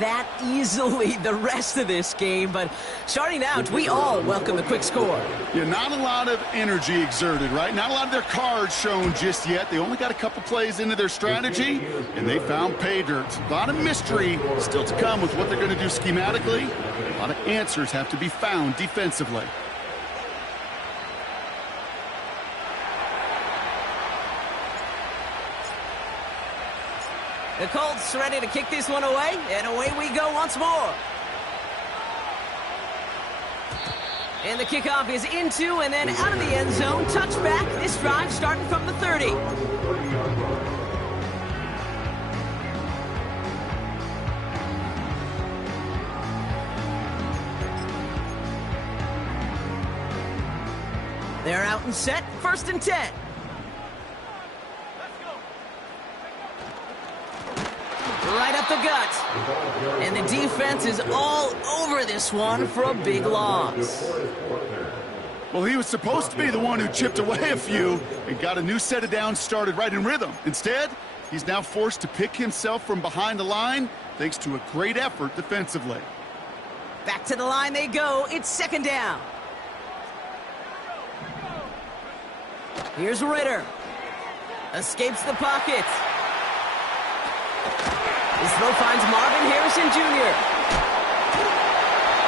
That easily the rest of this game, but starting out, we all welcome the quick score. Yeah, not a lot of energy exerted, right? Not a lot of their cards shown just yet. They only got a couple plays into their strategy, and they found pay dirt. A lot of mystery still to come with what they're going to do schematically. A lot of answers have to be found defensively. The Colts ready to kick this one away, and away we go once more. And the kickoff is into and then out of the end zone. Touchback, this drive starting from the 30. They're out and set, 1st and 10. Right up the gut. And the defense is all over this one for a big loss. Well, he was supposed to be the one who chipped away a few and got a new set of downs started right in rhythm. Instead, he's now forced to pick himself from behind the line thanks to a great effort defensively. Back to the line they go. It's 2nd down. Here's Ritter. Escapes the pocket. His throw finds Marvin Harrison Jr.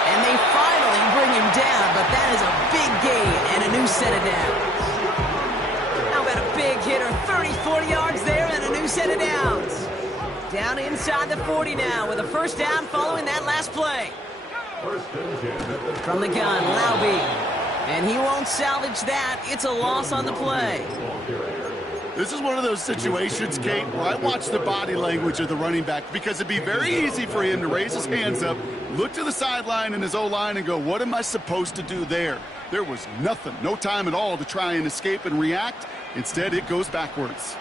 And they finally bring him down, but that is a big gain and a new set of downs. How about a big hitter, 30, 40 yards there and a new set of downs. Down inside the 40 now with a 1st down following that last play. From the gun, Laube. And he won't salvage that. It's a loss on the play. This is one of those situations, Kate, where I watch the body language of the running back because it'd be very easy for him to raise his hands up, look to the sideline in his O-line and go, what am I supposed to do there? There was nothing, no time at all to try and escape and react. Instead, it goes backwards.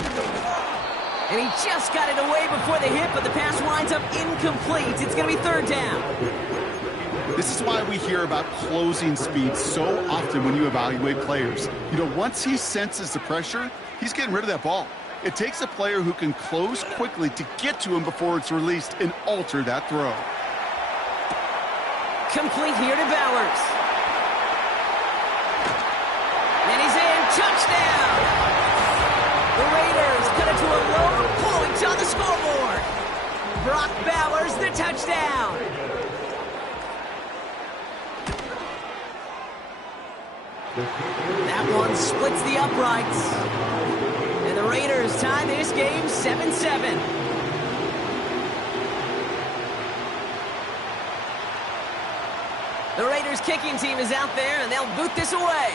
And he just got it away before the hit, but the pass winds up incomplete. It's going to be 3rd down. This is why we hear about closing speed so often when you evaluate players. You know, once he senses the pressure, he's getting rid of that ball. It takes a player who can close quickly to get to him before it's released and alter that throw. Complete here to Bowers. And he's in. Touchdown! The Raiders cut it to a low point on the scoreboard. Brock Bowers, the touchdown. That one splits the uprights. And the Raiders tie this game 7-7. The Raiders kicking team is out there, and they'll boot this away.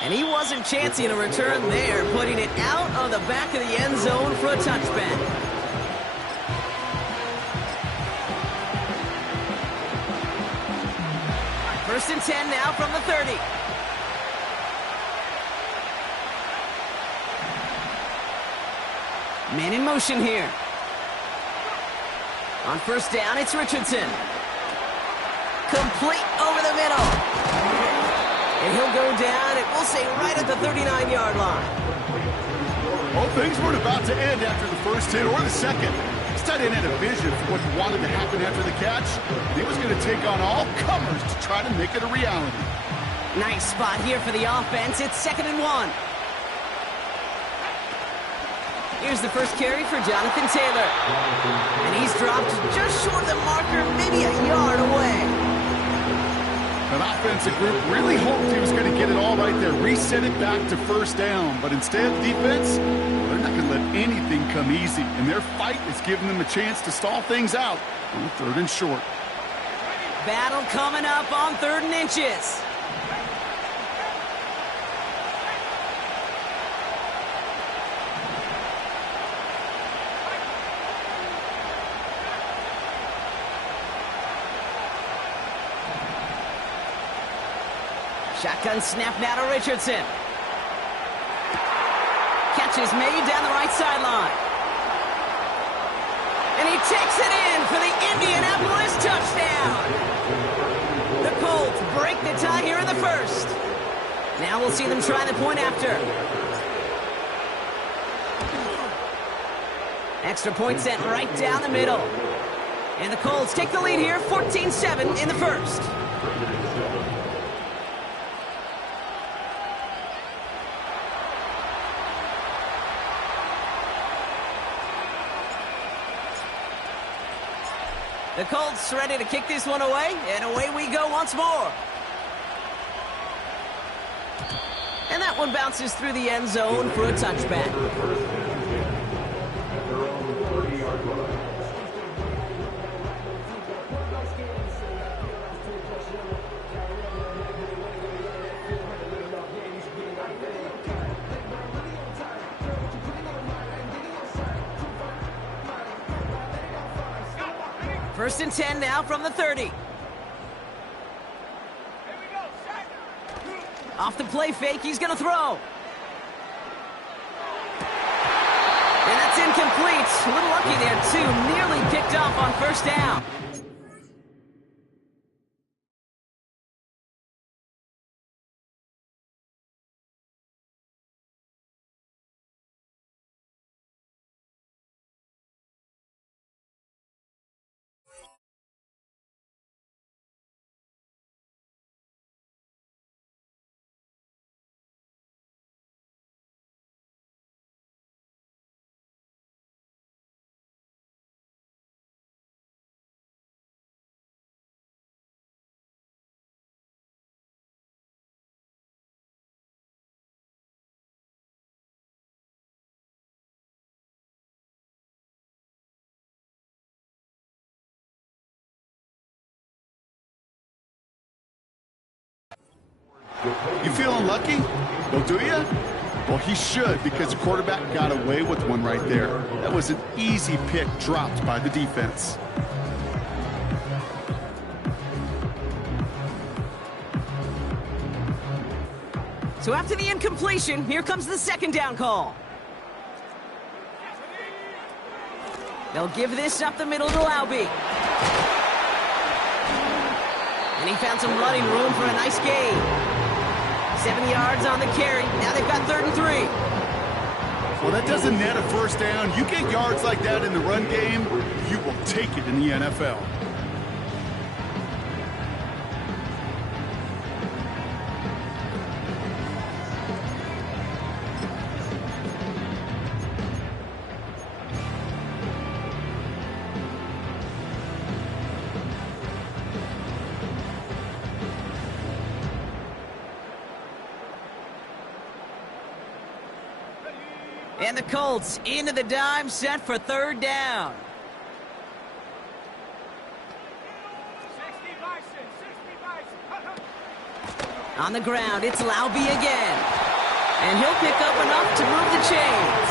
And he wasn't chancing a return there, putting it out on the back of the end zone for a touchback. 1st and 10 now from the 30. Man in motion here. On 1st down, it's Richardson. Complete over the middle. And he'll go down, and we'll say right at the 39-yard line. Well, things weren't about to end after the 1st hit or the 2nd. This tight end had a vision for what he wanted to happen after the catch. He was going to take on all comers to try to make it a reality. Nice spot here for the offense. It's 2nd and 1. Here's the first carry for Jonathan Taylor. And he's dropped just short of the marker, maybe a yard away. An offensive group really hoped he was going to get it all right there, reset it back to 1st down. But instead, defense, they're not going to let anything come easy. And their fight is giving them a chance to stall things out on 3rd and short. Battle coming up on 3rd and inches. Shotgun snap now to Richardson. Catch is made down the right sideline. And he takes it in for the Indianapolis touchdown. The Colts break the tie here in the 1st. Now we'll see them try the point after. Extra point sent right down the middle. And the Colts take the lead here, 14-7 in the first. The Colts ready to kick this one away, and away we go once more. And that one bounces through the end zone for a touchback. First and 10 now from the 30. Off the play fake, he's going to throw. And that's incomplete. A little lucky there, too. Nearly picked off on first down. You feeling lucky? Well, do you? Well, he should, because the quarterback got away with one right there. That was an easy pick dropped by the defense. So after the incompletion, here comes the second down call. They'll give this up the middle to Laube. And he found some running room for a nice gain. 7 yards on the carry. Now they've got 3rd and 3. Well, that doesn't net a first down. You get yards like that in the run game, you will take it in the NFL. And the Colts into the dime set for 3rd down. On the ground, it's Laube again. And he'll pick up enough to move the chains.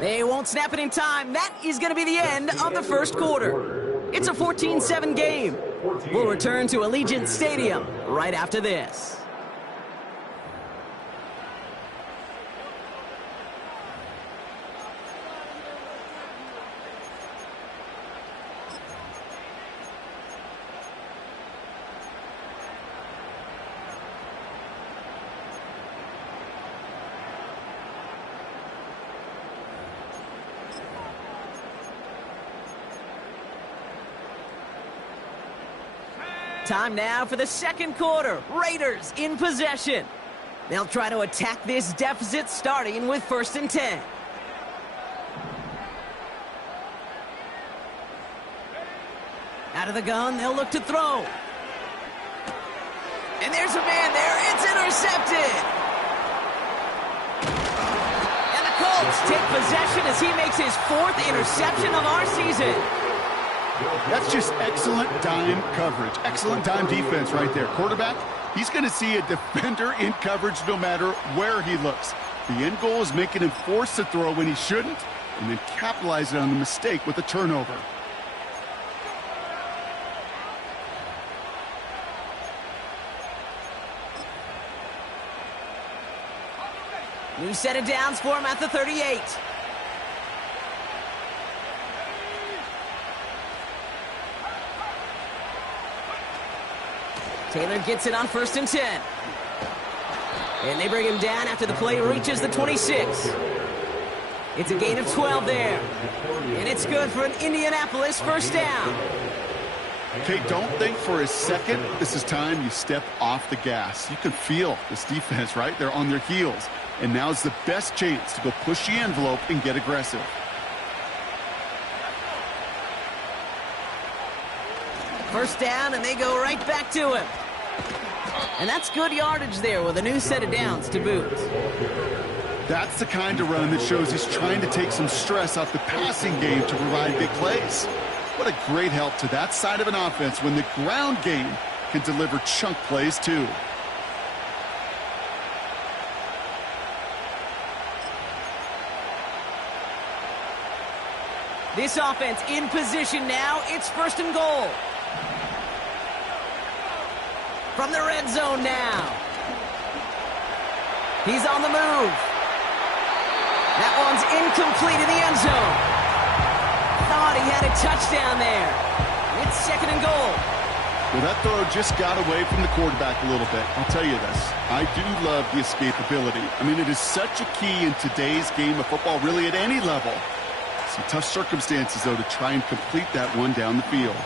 They won't snap it in time. That is going to be the end of the first quarter. It's a 14-7 game. We'll return to Allegiant Stadium right after this. Time now for the second quarter. Raiders in possession. They'll try to attack this deficit starting with 1st and 10. Out of the gun, they'll look to throw. And there's a man there. It's intercepted. And the Colts take possession as he makes his 4th interception of our season. That's just excellent dime coverage. Excellent dime defense right there. Quarterback, he's going to see a defender in coverage no matter where he looks. The end goal is making him force the throw when he shouldn't, and then capitalizing on the mistake with a turnover. New set of downs for him at the 38. Taylor gets it on 1st and 10. And they bring him down after the play reaches the 26. It's a gain of 12 there. And it's good for an Indianapolis first down. Okay, don't think for a second this is time you step off the gas. You can feel this defense, right? They're on their heels. And now's the best chance to go push the envelope and get aggressive. First down, and they go right back to him. And that's good yardage there with a new set of downs to boot. That's the kind of run that shows he's trying to take some stress off the passing game to provide big plays. What a great help to that side of an offense when the ground game can deliver chunk plays too. This offense in position now. It's 1st and goal. From the red zone now. He's on the move. That one's incomplete in the end zone. Thought he had a touchdown there. It's 2nd and goal. Well, that throw just got away from the quarterback a little bit. I'll tell you this. I do love the escapability. I mean, it is such a key in today's game of football, really at any level. Some tough circumstances, though, to try and complete that one down the field.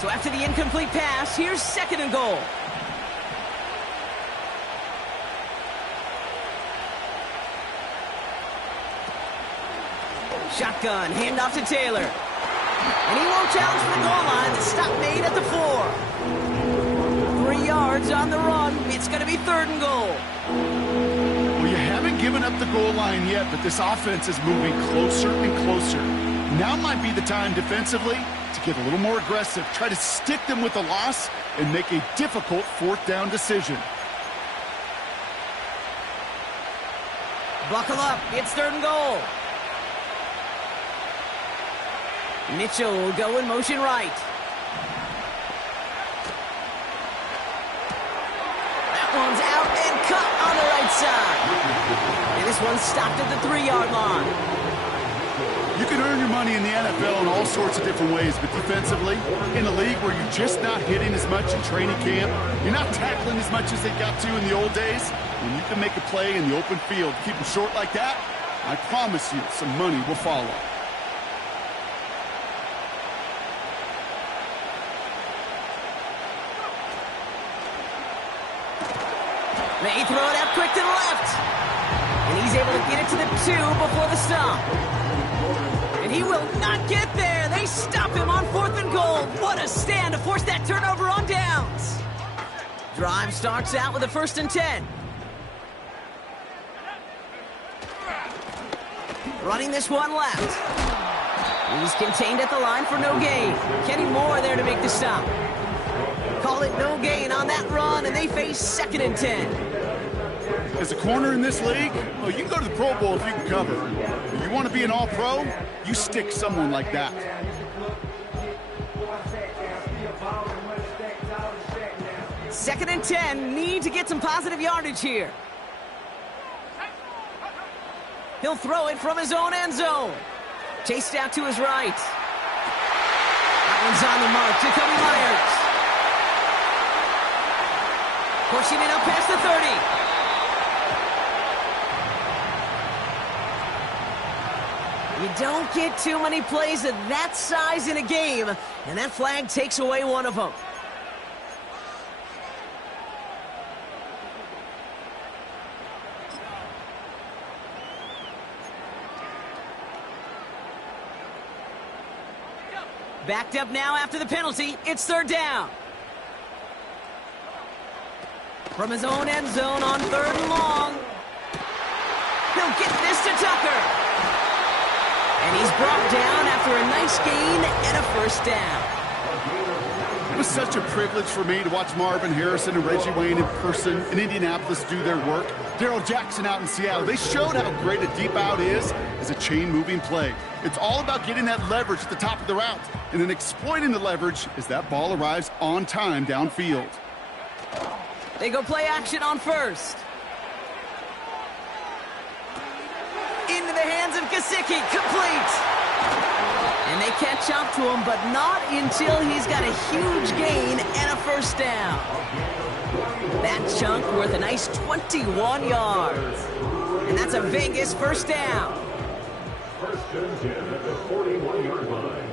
So after the incomplete pass, here's 2nd and goal. Shotgun, handoff to Taylor. And he won't challenge for the goal line. The stop made at the 4. 3 yards on the run. It's going to be 3rd and goal. Well, you haven't given up the goal line yet, but this offense is moving closer and closer. Now might be the time defensively to get a little more aggressive, try to stick them with the loss, and make a difficult 4th down decision. Buckle up. It's 3rd and goal. Mitchell will go in motion right. That one's out and cut on the right side. And this one's stopped at the 3-yard line. You can earn your money in the NFL in all sorts of different ways, but defensively, in a league where you're just not hitting as much in training camp, you're not tackling as much as they got to in the old days, when you can make a play in the open field, keep them short like that, I promise you some money will follow. They throw it out quick to the left. And he's able to get it to the 2 before the stop. And he will not get there. They stop him on 4th and goal. What a stand to force that turnover on downs. Drive starts out with a 1st and 10. Running this one left. He's contained at the line for no gain. Kenny Moore there to make the stop. Call it no gain on that run, and they face 2nd and 10. As a corner in this league, well, you can go to the Pro Bowl if you can cover. If you want to be an all-pro, you stick someone like that. Second and 10, need to get some positive yardage here. He'll throw it from his own end zone. Chased out to his right. That one's on the mark. Jacoby Myers. Pushing it up past the 30. You don't get too many plays of that size in a game, and that flag takes away one of them. Backed up now after the penalty. It's 3rd down. From his own end zone on 3rd and long. He'll get this to Tucker. And he's brought down after a nice gain and a 1st down. It was such a privilege for me to watch Marvin Harrison and Reggie Wayne in person in Indianapolis do their work. Darrell Jackson out in Seattle. They showed how great a deep out is as a chain-moving play. It's all about getting that leverage at the top of the route and then exploiting the leverage as that ball arrives on time downfield. They go play action on 1st. Into the hands of Gesicki. Complete. chop to him, but not until he's got a huge gain and a first down. That chunk worth a nice 21 yards. And that's a Vegas first down. First and 10 at the 41-yard line.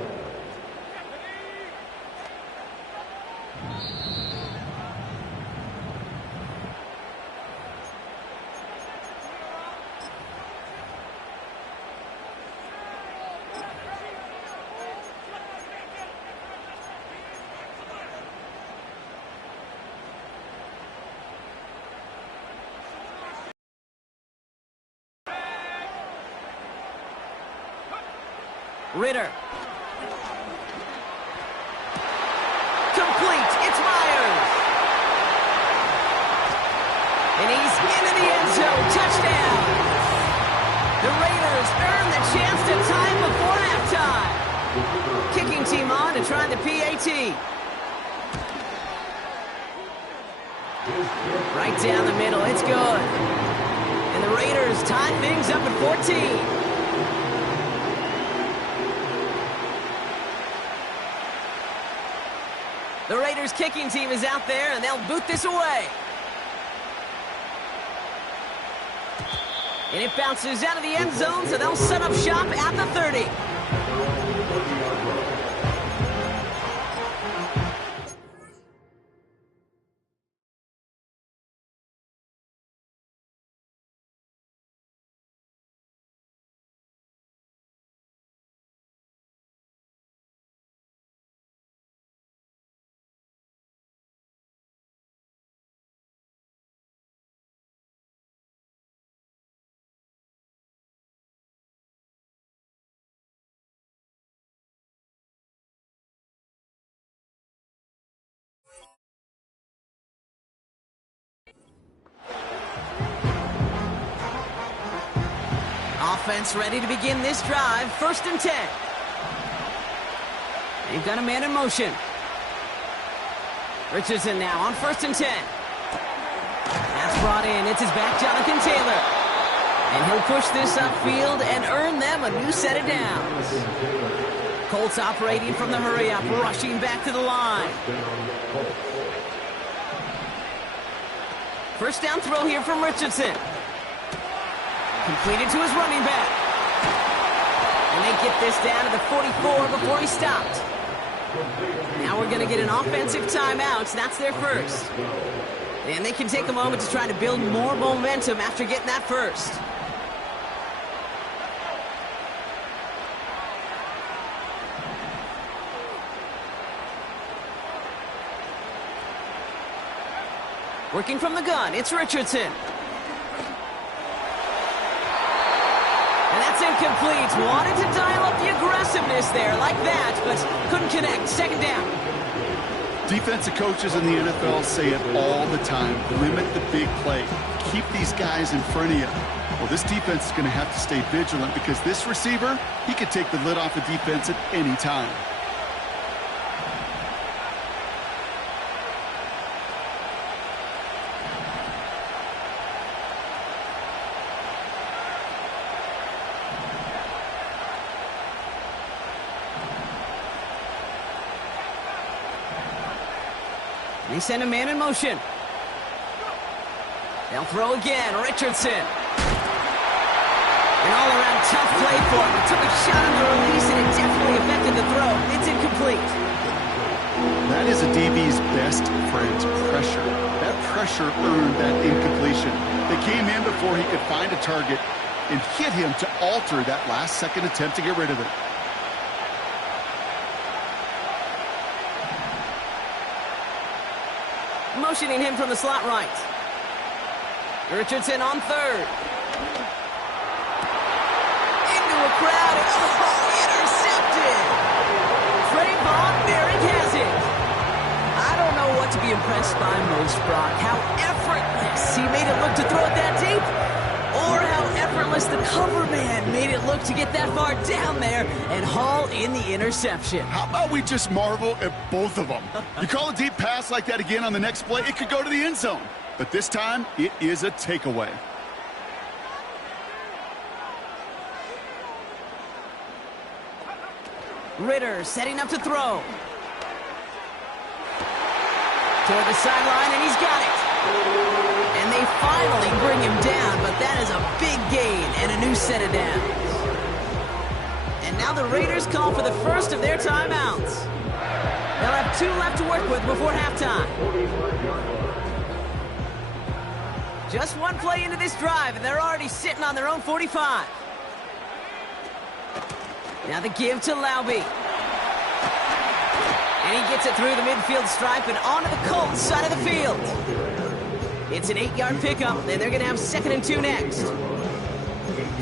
Ritter. Complete. It's Myers. And he's into the end zone. Touchdown. The Raiders earn the chance to tie before halftime. Kicking team on to try the PAT. Right down the middle. It's good. And the Raiders tie things up at 14. The Raiders kicking team is out there, and they'll boot this away. And it bounces out of the end zone, so they'll set up shop at the 30. Offense ready to begin this drive. First and 10. They've got a man in motion. Richardson now on first and 10. That's brought in. It's his back, Jonathan Taylor. And he'll push this upfield and earn them a new set of downs. Colts operating from the hurry-up, rushing back to the line. First down throw here from Richardson. Completed to his running back. And they get this down to the 44 before he stopped. Now we're going to get an offensive timeout. That's their first. And they can take a moment to try to build more momentum after getting that first. Working from the gun, it's Richardson. And that's incomplete. Wanted to dial up the aggressiveness there like that, but couldn't connect. Second down. Defensive coaches in the NFL say it all the time. Limit the big play. Keep these guys in front of you. Well, this defense is going to have to stay vigilant because this receiver, he could take the lid off the defense at any time. They send a man in motion. They'll throw again. Richardson. An all-around tough play for him. He took a shot on the release, and it definitely affected the throw. It's incomplete. That is a DB's best friend, pressure. That pressure earned that incompletion. They came in before he could find a target and hit him to alter that last-second attempt to get rid of it. Motioning him from the slot right. Richardson on third. Into a crowd. Intercepted. Trayvon Merrick has it. I don't know what to be impressed by most, Brock. How effortless he made it look to throw it that deep, or how effortless the cover man made it look to get that far down there and haul in the interception. How about we just marvel at both of them? You call a deep pass like that again on the next play, it could go to the end zone. But this time, it is a takeaway. Ritter setting up to throw. Toward the sideline, and he's got it. And they finally bring him down, but that is a big gain and a new set of downs. And now the Raiders call for the first of their timeouts. They'll have 2 left to work with before halftime. Just 1 play into this drive, and they're already sitting on their own 45. Now the give to Laube. And he gets it through the midfield stripe and onto the Colts side of the field. It's an 8-yard pickup, and they're going to have 2nd and 2 next.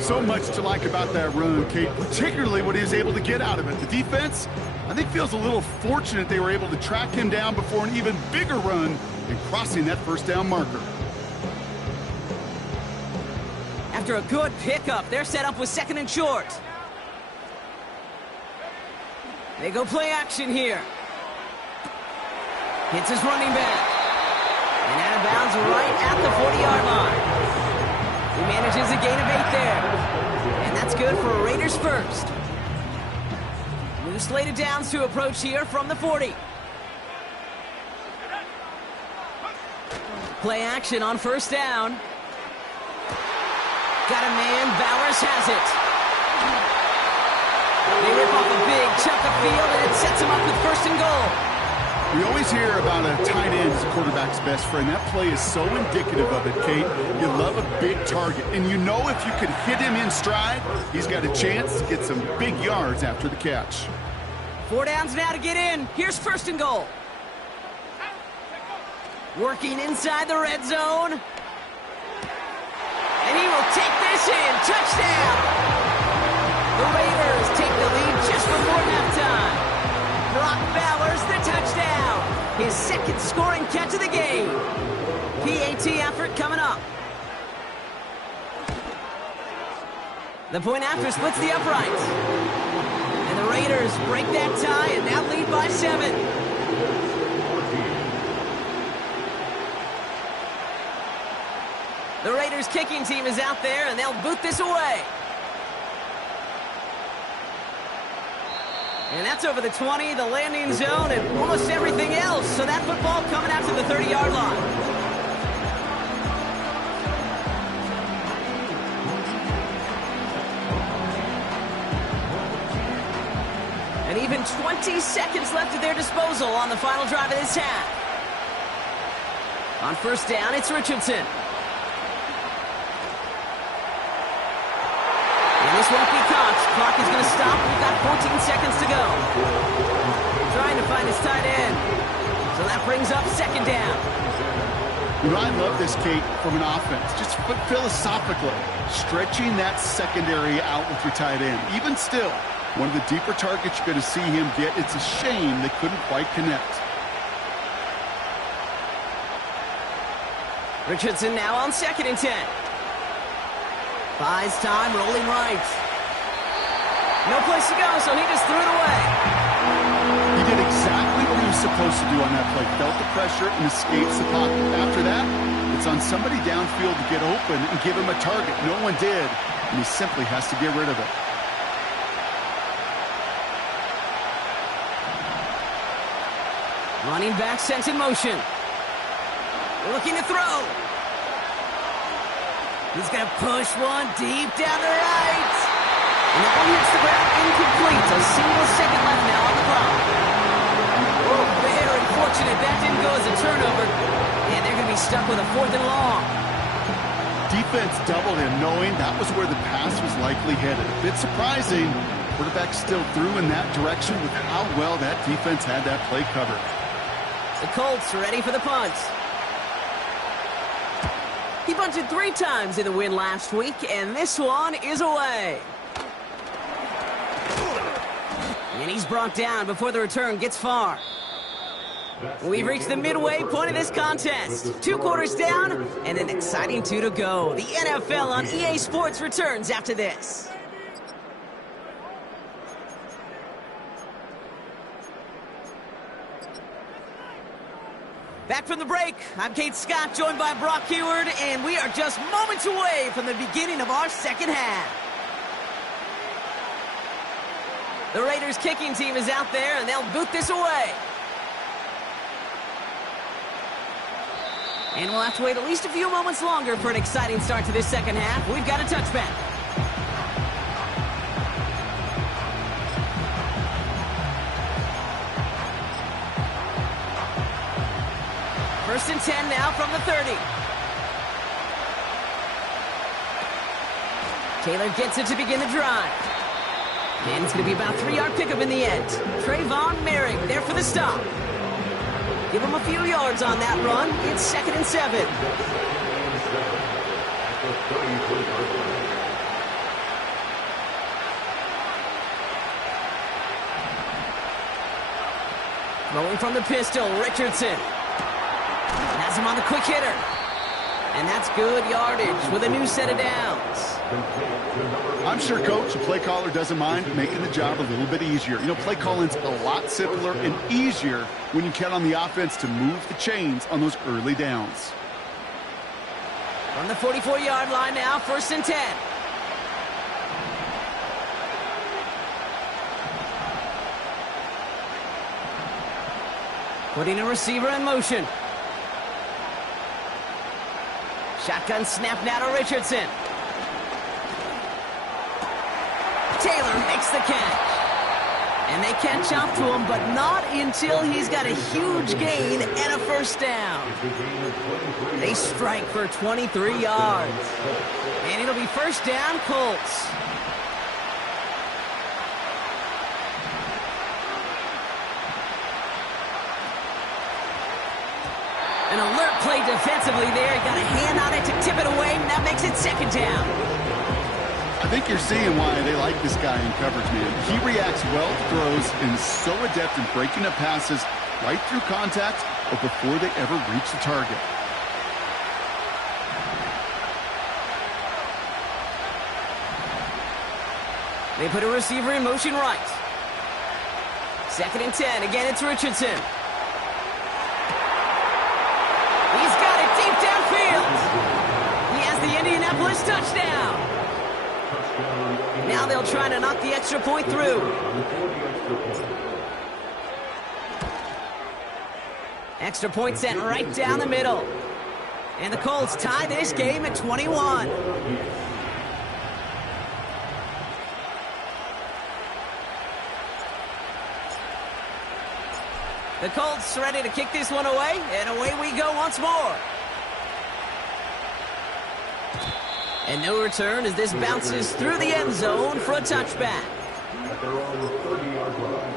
So much to like about that run, Kate, particularly what he was able to get out of it. The defense, I think, feels a little fortunate they were able to track him down before an even bigger run and crossing that first down marker. After a good pickup, they're set up with 2nd and short. They go play action here. Hits his running back. And out of bounds right at the 40-yard line. He manages a gain of 8 there. And that's good for a Raiders first. New slate of downs to approach here from the 40. Play action on first down. Got a man, Bowers has it. They rip off a big chunk of field, and it sets him up with 1st and goal. We always hear about a tight end as a quarterback's best friend. That play is so indicative of it, Kate. You love a big target, and you know if you can hit him in stride, he's got a chance to get some big yards after the catch. 4 downs now to get in. Here's 1st and goal. Working inside the red zone. And he will take this in. Touchdown! The Raiders take the lead just before halftime. Brock Bowers, the touchdown. His 2nd scoring catch of the game. PAT effort coming up. The point after splits the uprights. And the Raiders break that tie and now lead by 7. The Raiders kicking team is out there, and they'll boot this away. And that's over the 20, the landing zone, and almost everything else. So that football coming out to the 30-yard line. And even 20 seconds left at their disposal on the final drive of this half. On first down, it's Richardson. This won't be caught. Clock is going to stop. We've got 14 seconds to go. Trying to find his tight end. So that brings up 2nd down. You know, I love this, Kate, from an offense. Just philosophically, stretching that secondary out with your tight end. Even still, one of the deeper targets you're going to see him get. It's a shame they couldn't quite connect. Richardson now on 2nd and 10. Buys time, rolling right. No place to go, so he just threw it away. He did exactly what he was supposed to do on that play. Felt the pressure and escapes the pocket. After that, it's on somebody downfield to get open and give him a target. No one did, and he simply has to get rid of it. Running back sent in motion. Looking to throw. He's going to push one deep down the right. And that one hits the ground incomplete. A single second left now on the clock. Very unfortunate. That didn't go as a turnover. And they're going to be stuck with a 4th and long. Defense doubled him, knowing that was where the pass was likely headed. A bit surprising. Quarterback still threw in that direction with how well that defense had that play covered. The Colts are ready for the punt. He punted 3 times in the win last week, and this one is away. And he's brought down before the return gets far. We've reached the midway point of this contest. 2 quarters down, and an exciting 2 to go. The NFL on EA Sports returns after this. Back from the break, I'm Kate Scott, joined by Brock Heward, and we are just moments away from the beginning of our second half. The Raiders kicking team is out there, and they'll boot this away. And we'll have to wait at least a few moments longer for an exciting start to this second half. We've got a touchback. First and 10 now from the 30. Taylor gets it to begin the drive. And it's going to be about a 3-yard pickup in the end. Trayvon Merrick there for the stop. Give him a few yards on that run. It's 2nd and 7. Throwing from the pistol, Richardson. Has him on the quick hitter. And that's good yardage with a new set of downs. I'm sure, Coach, the play caller doesn't mind making the job a little bit easier. You know, play calling's a lot simpler and easier when you count on the offense to move the chains on those early downs. From the 44-yard line now, 1st and 10. Putting a receiver in motion. Shotgun snap now to Richardson. Taylor makes the catch. And they catch up to him, but not until he's got a huge gain and a first down. They strike for 23 yards. And it'll be first down, Colts. An alert play defensively there. Got a hand on it to tip it away, and that makes it 2nd down. I think you're seeing why they like this guy in coverage, man. He reacts well to throws and is so adept in breaking up passes right through contact or before they ever reach the target. They put a receiver in motion right. 2nd and 10. Again, it's Richardson. He's got it deep downfield. He has the Indianapolis touchdown. Now they'll try to knock the extra point through. Extra point set right down the middle. And the Colts tie this game at 21. The Colts ready to kick this one away, and away we go once more. And no return as this bounces through the end zone for a touchback. At their own 30-yard line.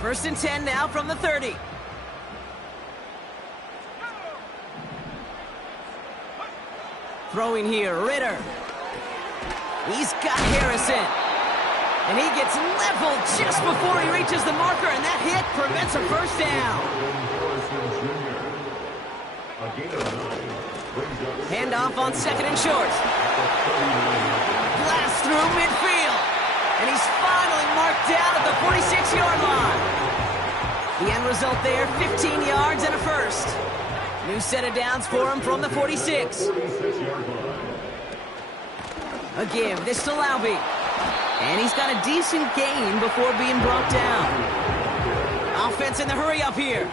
First and 10 now from the 30. Throwing here, Ritter. He's got Harrison. And he gets leveled just before he reaches the marker, and that hit prevents a first down. Handoff on 2nd and short. Blast through midfield. And he's finally marked down at the 46-yard line. The end result there, 15 yards and a first. New set of downs for him from the 46. A give, this to Laube. And he's got a decent gain before being brought down. Offense in the hurry up here.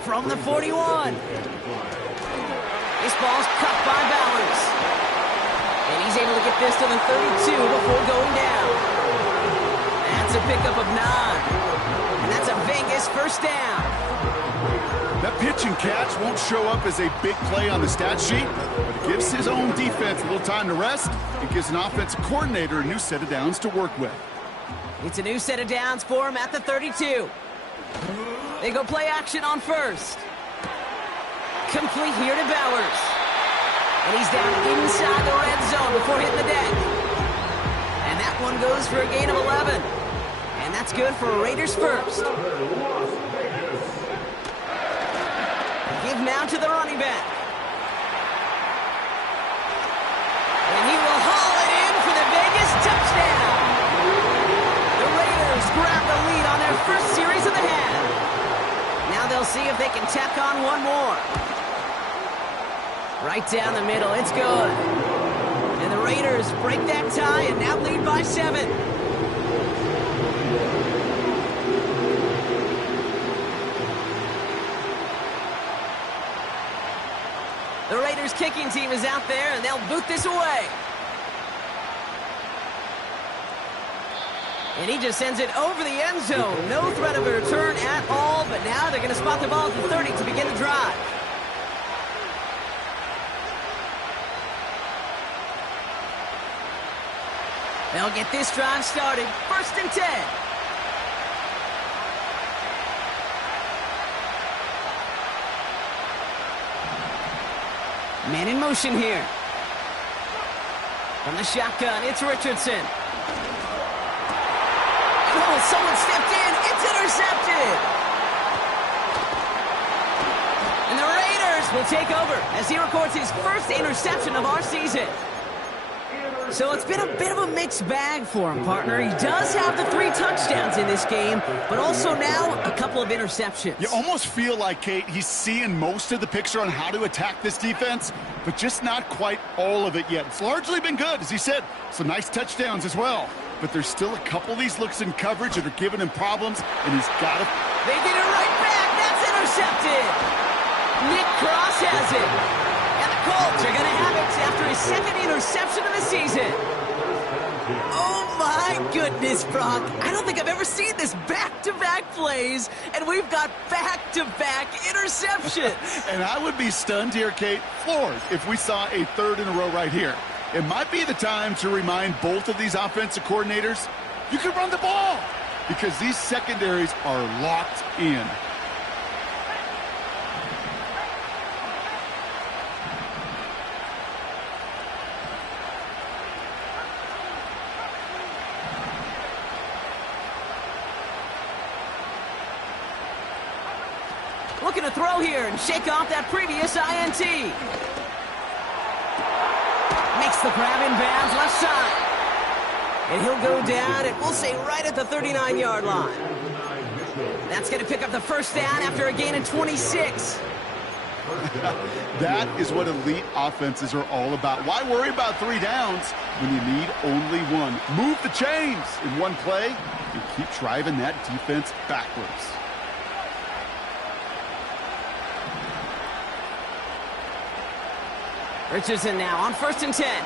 From the 41. This ball's cut by Bowers. And he's able to get this to the 32 before going down. That's a pickup of 9. And that's a Vegas first down. That pitch and catch won't show up as a big play on the stat sheet, but it gives his own defense a little time to rest. It gives an offensive coordinator a new set of downs to work with. It's a new set of downs for him at the 32. They go play action on first. Complete here to Bowers. And he's down inside the red zone before hitting the deck. And that one goes for a gain of 11. And that's good for Raiders first. Give now to the running back. And he will haul it in for the Vegas touchdown. The Raiders grab the lead on their first series of the half. Now they'll they'll see if they can tack on one more. Right down the middle, it's good. And the Raiders break that tie and now lead by 7. The Raiders kicking team is out there, and they'll boot this away. And he just sends it over the end zone. No threat of a return at all, but now they're going to spot the ball at the 30 to begin the drive. They'll get this drive started. 1st and 10. Man in motion here. From the shotgun, it's Richardson. Oh, someone stepped in. It's intercepted. And the Raiders will take over as he records his first interception of our season. So it's been a bit of a mixed bag for him, partner. He does have the 3 touchdowns in this game, but also now a couple of interceptions. You almost feel like, Kate, he's seeing most of the picture on how to attack this defense, but just not quite all of it yet. It's largely been good, as he said. Some nice touchdowns as well. But there's still a couple of these looks in coverage that are giving him problems, and he's got to... They get it right back. That's intercepted. Nick Cross has it. And the Colts are going to have it after his 2nd interception of the season. Oh, my goodness, Brock. I don't think I've ever seen this back-to-back plays, and we've got back-to-back interceptions. And I would be stunned here, Kate, floored, if we saw a 3rd in a row right here. It might be the time to remind both of these offensive coordinators, you can run the ball, because these secondaries are locked in. Looking to throw here and shake off that previous INT. Makes the grab in bounds left side. And he'll go down, and we'll say right at the 39-yard line. That's going to pick up the 1st down after a gain of 26. That is what elite offenses are all about. Why worry about 3 downs when you need only 1? Move the chains in one play and keep driving that defense backwards. Richardson now on 1st and 10.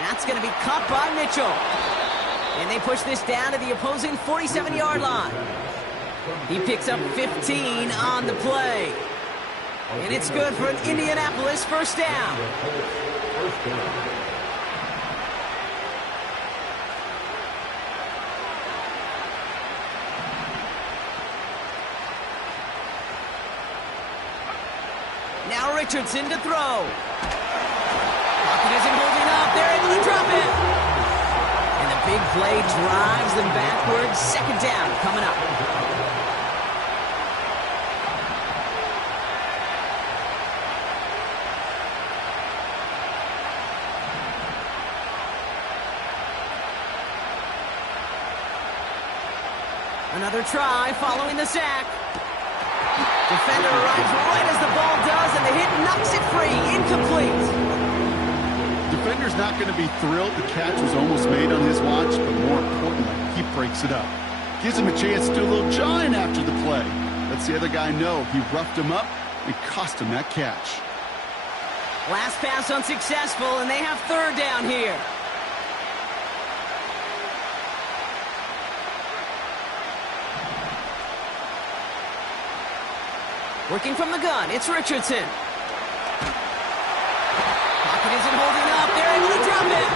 That's going to be caught by Mitchell. And they push this down to the opposing 47-yard line. He picks up 15 on the play. And it's good for an Indianapolis 1st down. Now Richardson to throw. Pocket isn't holding up. They're able to drop it. And the big play drives them backwards. 2nd down coming up. Another try following the sack. Defender arrives right as the ball does, and the hit knocks it free. Incomplete. Defender's not going to be thrilled the catch was almost made on his watch, but more importantly, he breaks it up. Gives him a chance to do a little jawing after the play. Lets the other guy know he roughed him up and cost him that catch. Last pass unsuccessful, and they have 3rd down here. Working from the gun, it's Richardson. Pocket isn't holding up. They're able to drop it.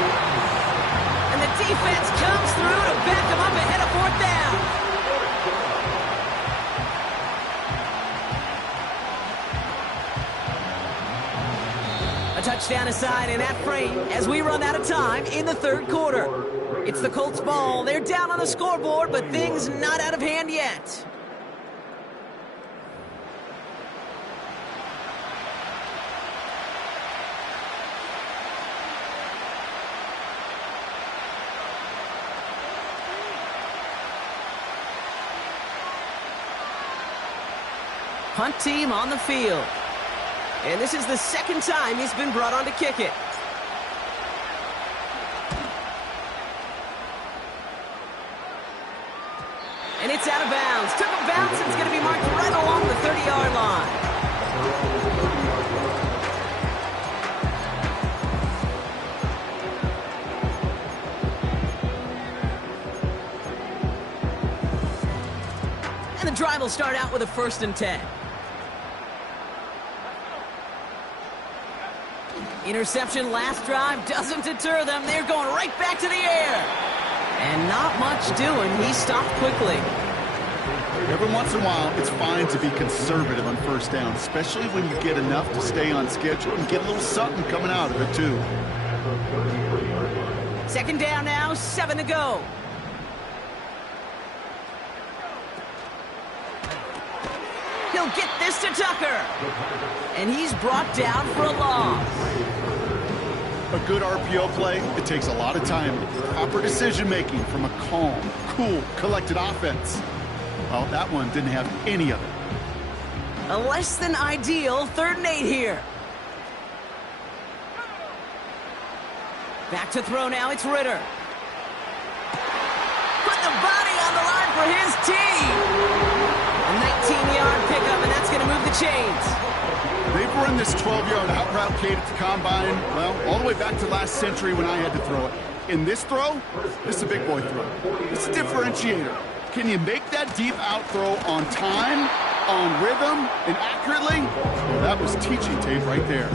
And the defense comes through to back them up ahead of 4th down. A touchdown aside in that frame as we run out of time in the 3rd quarter. It's the Colts ball. They're down on the scoreboard, but things not out of hand yet. punt team on the field. And this is the second time he's been brought on to kick it. And it's out of bounds. Took a bounce. It's going to be marked right along the 30-yard line. And the drive will start out with a 1st and 10. Interception last drive doesn't deter them. They're going right back to the air. And not much doing. He stopped quickly. Every once in a while, it's fine to be conservative on 1st down, especially when you get enough to stay on schedule and get a little something coming out of it, too. 2nd down now, 7 to go. He'll get this to Tucker. And he's brought down for a loss. A good RPO play, it takes a lot of time, proper decision-making from a calm, cool, collected offense. Well, that one didn't have any of it. A less than ideal 3rd and 8 here. Back to throw now, it's Ritter. Put the body on the line for his team. A 19-yard pickup, and that's going to move the chains. They've run this 12-yard out route, Kate, at the combine, well, all the way back to last century when I had to throw it. In this throw, this is a big boy throw. It's a differentiator. Can you make that deep out throw on time, on rhythm, and accurately? Well, that was teaching tape right there.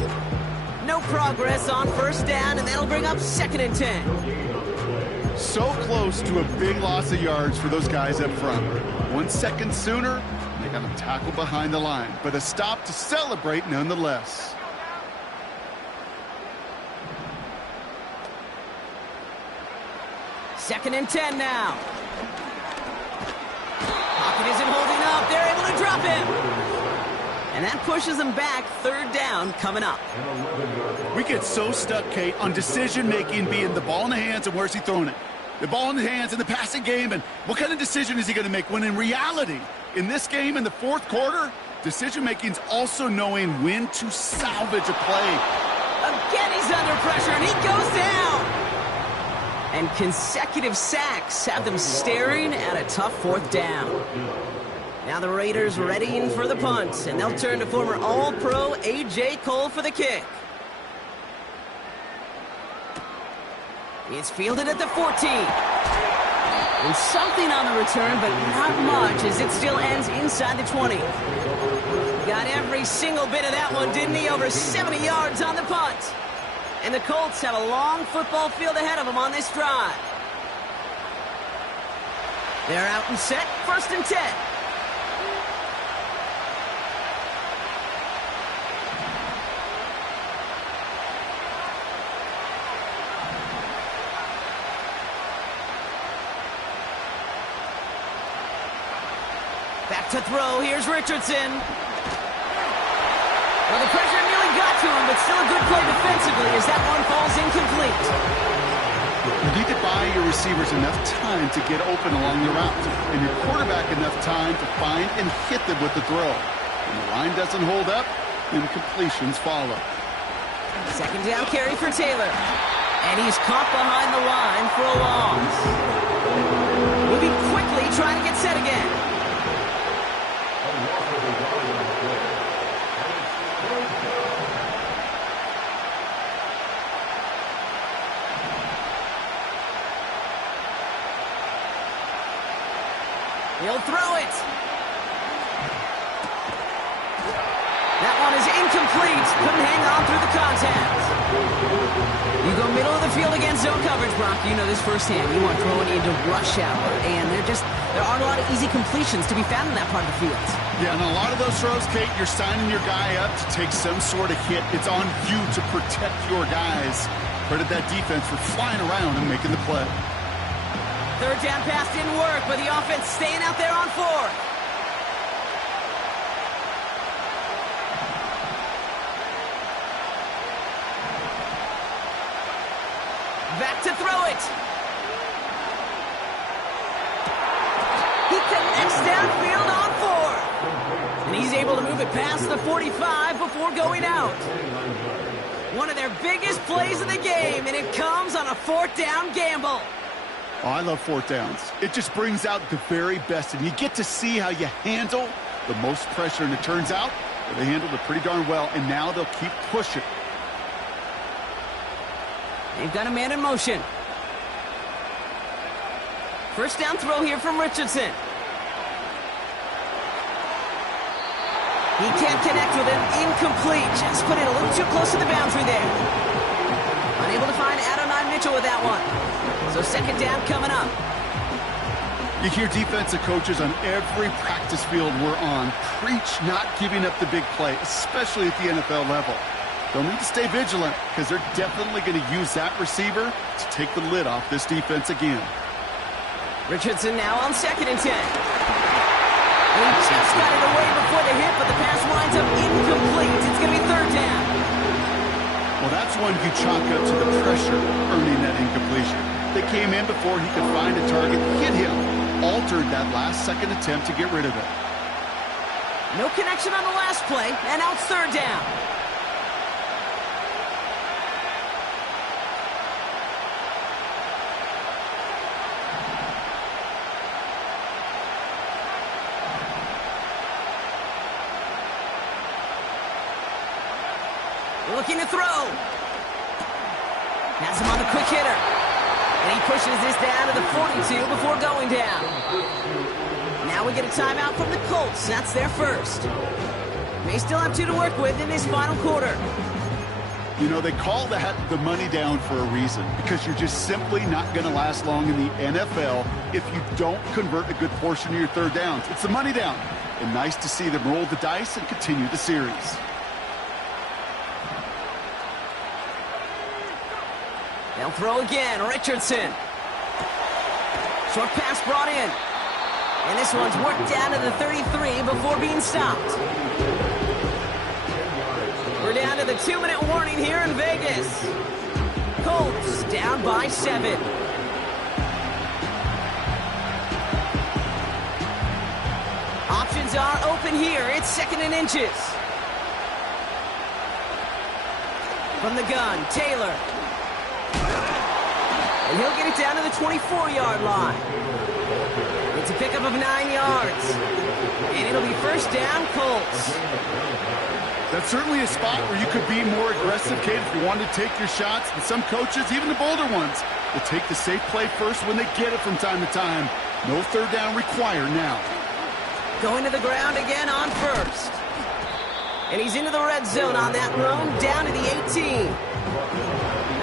No progress on 1st down, and that'll bring up 2nd and 10. So close to a big loss of yards for those guys up front. 1 second sooner, they got a tackle behind the line, but a stop to celebrate nonetheless. Second and 10 now. Pocket isn't holding up. They're able to drop him. And that pushes them back. 3rd down coming up. We get so stuck, Kate, on decision-making being the ball in the hands and where's he throwing it. The ball in the hands in the passing game, and what kind of decision is he going to make? When in reality, in this game, in the 4th quarter, decision-making is also knowing when to salvage a play. Again, he's under pressure, and he goes down. And consecutive sacks have them staring at a tough 4th down. Now the Raiders readying for the punt, and they'll turn to former All-Pro A.J. Cole for the kick. It's fielded at the 14. And something on the return, but not much, as it still ends inside the 20. Got every single bit of that one, didn't he? Over 70 yards on the punt. And the Colts have a long football field ahead of them on this drive. They're out and set, 1st and 10. Back to throw, here's Richardson. Well, the pressure nearly got to him, but still a good play defensively as that one falls incomplete. You need to buy your receivers enough time to get open along the route, and your quarterback enough time to find and hit them with the throw. When the line doesn't hold up, then completions follow. 2nd down carry for Taylor. And he's caught behind the line for a loss. Moving quickly, trying to get set again. He'll throw it. That one is incomplete. Couldn't hang on through the contact. You go middle of the field against zone coverage, Brock. You know this firsthand. You want throwing into rush hour. And there aren't a lot of easy completions to be found in that part of the field. Yeah, and a lot of those throws, Kate, you're signing your guy up to take some sort of hit. It's on you to protect your guys. Credit that defense for flying around and making the play. 3rd down pass didn't work, but the offense staying out there on 4th. Back to throw it. He connects downfield on 4. And he's he's able to move it past the 45 before going out. One of their biggest plays of the game, and it comes on a 4th down gamble. Oh, I love 4th downs. It just brings out the very best, and you get to see how you handle the most pressure, and it turns out that they handled it pretty darn well, and now they'll keep pushing. They've got a man in motion. First down throw here from Richardson. He can't connect with him. Incomplete. Just put it a little too close to the boundary there. Unable to find Adonai Mitchell with that one. So 2nd down coming up. You hear defensive coaches on every practice field we're on preach not giving up the big play, especially at the NFL level. They'll need to stay vigilant because they're definitely going to use that receiver to take the lid off this defense again. Richardson now on 2nd and 10. He just got it away before the hit, but the pass winds up incomplete. It's going to be 3rd down. Well, that's one you chalk up to the pressure earning that incompletion. They came in before he could find a target, hit him, altered that last second attempt to get rid of it. No connection on the last play, and now it's 3rd down. Looking to throw. Has him on the quick hitter. And he pushes this down to the 42 before going down. Now we get a timeout from the Colts. That's their first. May still have 2 to work with in this final quarter. You know, they call that the money down for a reason, because you're just simply not going to last long in the NFL if you don't convert a good portion of your 3rd downs. It's the money down. And nice to see them roll the dice and continue the series. They'll throw again. Richardson. Short pass brought in. And this one's worked down to the 33 before being stopped. We're down to the 2-minute warning here in Vegas. Colts down by 7. Options are open here. It's 2nd and inches. From the gun, Taylor. And he'll get it down to the 24-yard line. It's a pickup of 9 yards. And it'll be 1st down, Colts. That's certainly a spot where you could be more aggressive, Kate, if you wanted to take your shots. But some coaches, even the bolder ones, will take the safe play first when they get it from time to time. No 3rd down required now. Going to the ground again on 1st. And he's into the red zone on that run, down to the 18.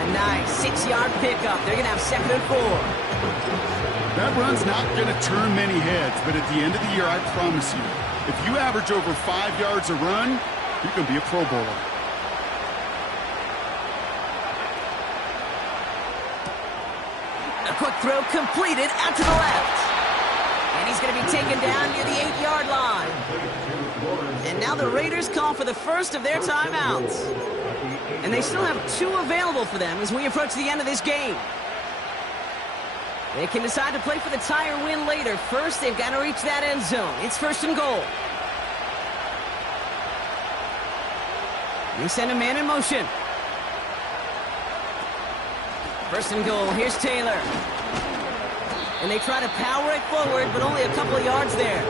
A nice 6-yard pickup. They're going to have 2nd and 4. That run's not going to turn many heads, but at the end of the year, I promise you, if you average over 5 yards a run, you're going to be a Pro Bowler. A quick throw completed out to the left. And he's going to be taken down near the 8-yard line. And now the Raiders call for the first of their timeouts. And they still have 2 available for them as we approach the end of this game. They can decide to play for the tie or win later. First, they've got to reach that end zone. It's 1st and goal. They send a man in motion. 1st and goal. Here's Taylor. And they try to power it forward, but only a couple of yards there.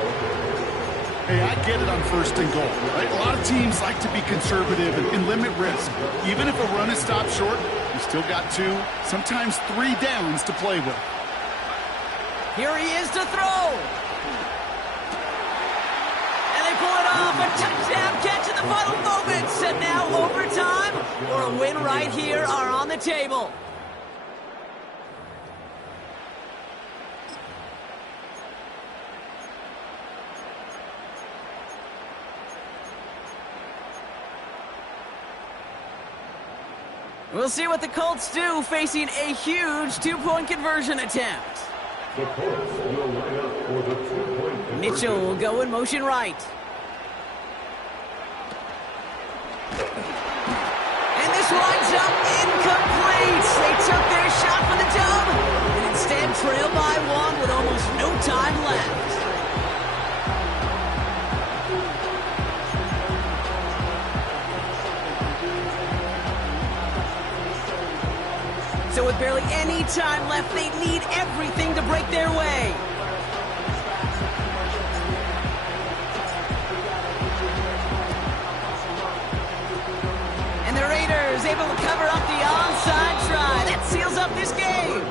Hey, I get it on 1st and goal, right? A lot of teams like to be conservative and limit risk. Even if a run is stopped short, you still got 2, sometimes 3 downs to play with. Here he is to throw. And they pull it off. A touchdown catch in the final moments. And now overtime or a win right here are on the table. We'll see what the Colts do facing a huge 2-point conversion attempt. The Colts will line up for the 2-point conversion. Mitchell will go in motion right. And this winds up incomplete. They took their shot for the dub and instead trailed by 1 with almost no time left. So with barely any time left, they need everything to break their way. And the Raiders able to cover up the onside try. That seals up this game.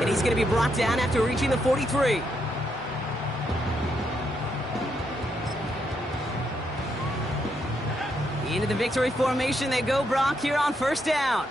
And he's going to be brought down after reaching the 43. Into the victory formation they go, Brock, here on first down.